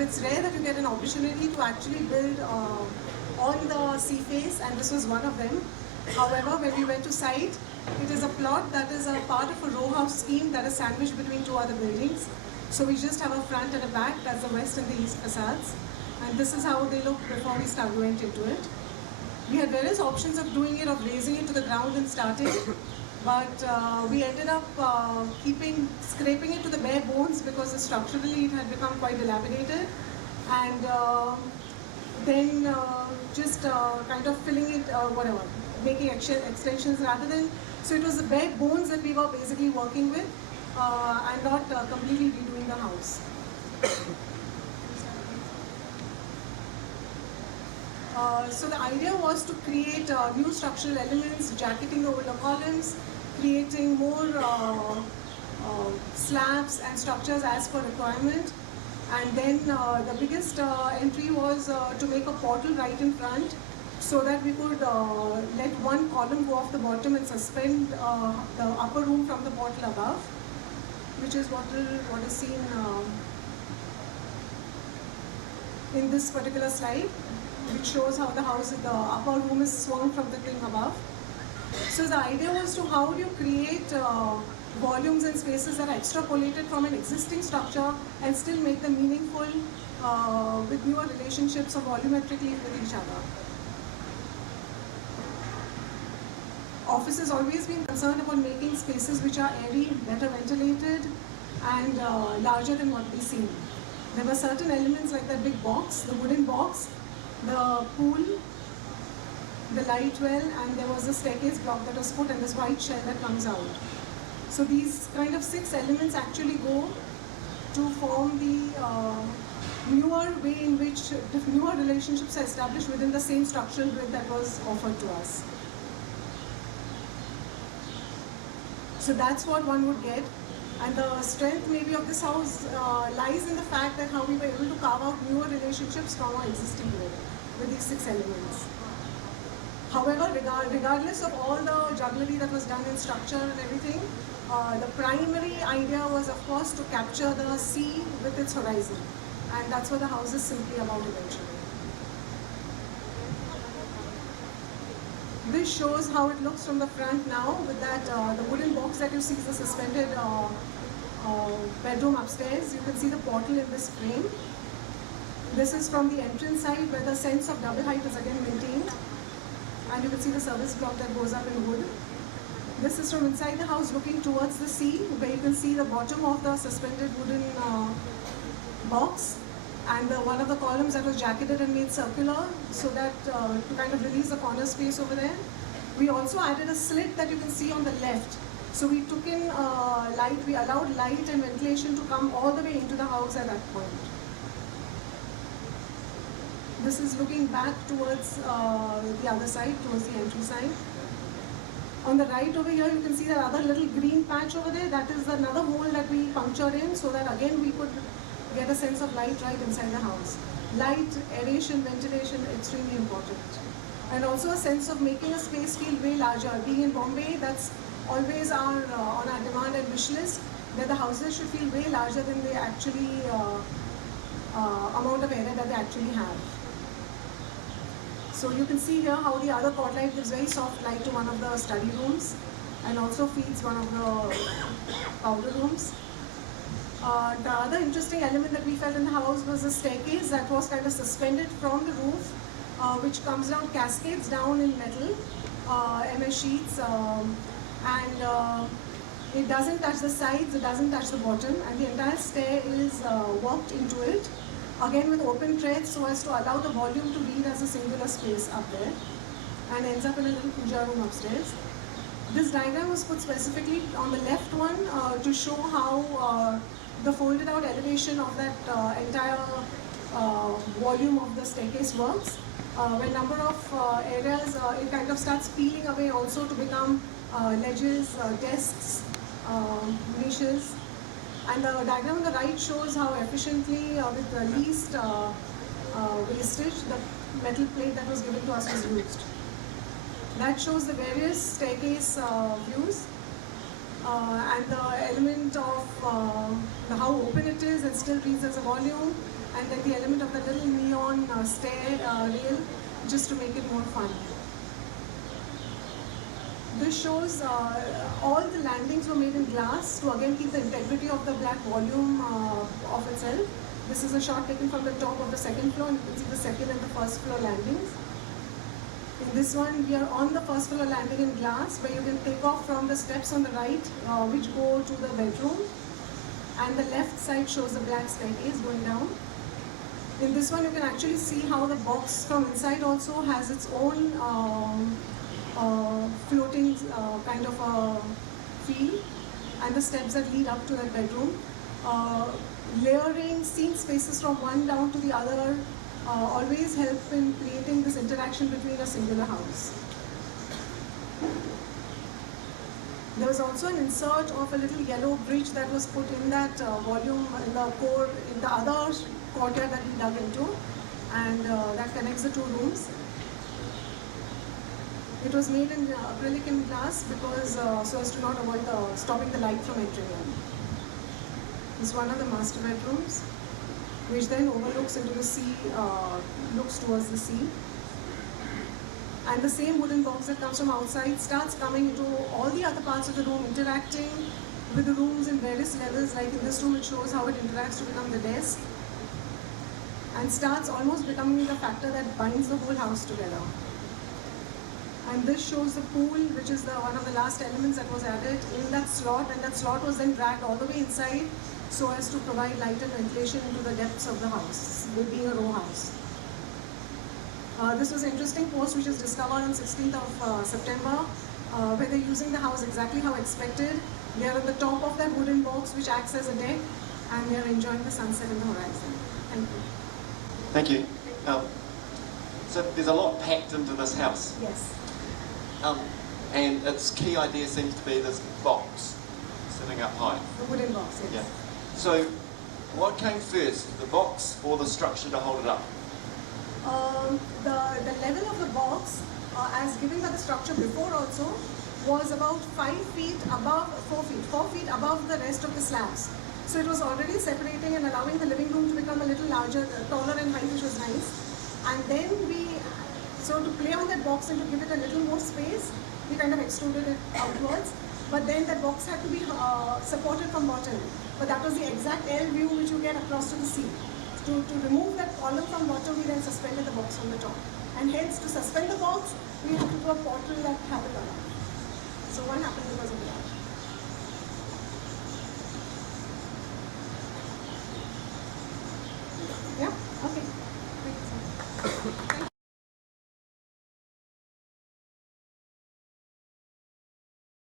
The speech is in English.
but it's rare that you get an opportunity to actually build on the sea face, and this was one of them. However, when we went to site, it is a plot that is a part of a row house scheme that is sandwiched between two other buildings. So we just have a front and a back, that's the west and the east facades. And this is how they look before we went into it. We had various options of doing it, of raising it to the ground and starting, but we ended up scraping it to the bare bones because structurally it had become quite dilapidated. And then just kind of filling it, making extensions rather than, so it was the bare bones that we were basically working with and not completely redoing the house. So the idea was to create new structural elements, jacketing the older columns, creating more slabs and structures as per requirement. And then the biggest entry was to make a portal right in front so that we could let one column go off the bottom and suspend the upper room from the portal above, which is what is seen in this particular slide, which shows how the upper room is swung from the thing above. So the idea was to how do you create volumes and spaces that are extrapolated from an existing structure and still make them meaningful with newer relationships or volumetrically with each other. Office has always been concerned about making spaces which are airy, better ventilated, and larger than what we see. There were certain elements like that big box, the wooden box, the pool, the light well, and there was a staircase block that was put and this white shell that comes out. So these kind of 6 elements actually go to form the newer way in which the newer relationships are established within the same structural grid that was offered to us. So that's what one would get. And the strength maybe of this house lies in the fact that how we were able to carve out newer relationships from our existing grid with these 6 elements. However, regardless of all the jugglery that was done in structure and everything, the primary idea was, of course, to capture the sea with its horizon. And that's what the house is simply about eventually. This shows how it looks from the front now with that, the wooden box that you see is the suspended bedroom upstairs. You can see the portal in this frame. This is from the entrance side where the sense of double height is again maintained. And you can see the service block that goes up in wood. This is from inside the house looking towards the sea, where you can see the bottom of the suspended wooden box and one of the columns that was jacketed and made circular so that to kind of release the corner space over there. We also added a slit that you can see on the left. So we took in light, we allowed light and ventilation to come all the way into the house at that point. This is looking back towards the other side, towards the entry side. On the right over here, you can see that other little green patch over there. That is another hole that we punctured in so that again we could get a sense of light right inside the house. Light, aeration, ventilation, extremely important. And also a sense of making a space feel way larger. Being in Bombay, that's always on our demand and wish list, that the houses should feel way larger than they actually, amount of area that they actually have. So you can see here how the other quad light gives very soft light to one of the study rooms and also feeds one of the powder rooms. The other interesting element that we felt in the house was a staircase that was kind of suspended from the roof, which comes down, cascades down in metal, MS sheets, and it doesn't touch the sides, it doesn't touch the bottom, and the entire stair is worked into it. Again with open treads so as to allow the volume to read as a singular space up there and ends up in a little puja room upstairs. This diagram was put specifically on the left one to show how the folded out elevation of that entire volume of the staircase works. When number of areas, it kind of starts peeling away also to become ledges, desks, niches. And the diagram on the right shows how efficiently, with the least wastage, the metal plate that was given to us was used. That shows the various staircase views and the element of how open it is and still reads as a volume, and then the element of the little neon stair rail just to make it more fun. This shows all the landings were made in glass to again keep the integrity of the black volume of itself. This is a shot taken from the top of the second floor, and you can see the second and the first floor landings. In this one, we are on the first floor landing in glass, where you can take off from the steps on the right, which go to the bedroom. And the left side shows the black staircase going down. In this one, you can actually see how the box from inside also has its own floating kind of a feel, and the steps that lead up to that bedroom. Layering scene spaces from one down to the other always help in creating this interaction between a singular house. There was also an insert of a little yellow bridge that was put in that volume in the core, in the other courtyard that we dug into, and that connects the two rooms. It was made in acrylic and glass because so as to not avoid stopping the light from entering in. This is one of the master bedrooms, which then overlooks into the sea, looks towards the sea. And the same wooden box that comes from outside starts coming into all the other parts of the room, interacting with the rooms in various levels. Like in this room, it shows how it interacts to become the desk, and starts almost becoming the factor that binds the whole house together. And this shows the pool, which is one of the last elements that was added in that slot, and that slot was then dragged all the way inside so as to provide light and ventilation into the depths of the house, with being a row house. This was an interesting post which was discovered on 16th of September, where they're using the house exactly how expected. They are at the top of that wooden box which acts as a deck, and they are enjoying the sunset in the horizon. Thank you. Thank you. So there's a lot packed into this house. Yes. And its key idea seems to be this box sitting up high. The wooden box, yes. Yeah. So what came first, the box or the structure to hold it up? The level of the box, as given by the structure before also, was about 5 feet above, 4 feet above the rest of the slabs. So it was already separating and allowing the living room to become a little larger, taller in height, which was nice. And then so to play on that box and to give it a little more space, we kind of extruded it outwards. But then that box had to be supported from bottom. But that was the exact L view which you get across to the sea. To remove that column from bottom, we then suspended the box on the top. And hence, to suspend the box, we had to do a portal that happened around. So what happened because of that?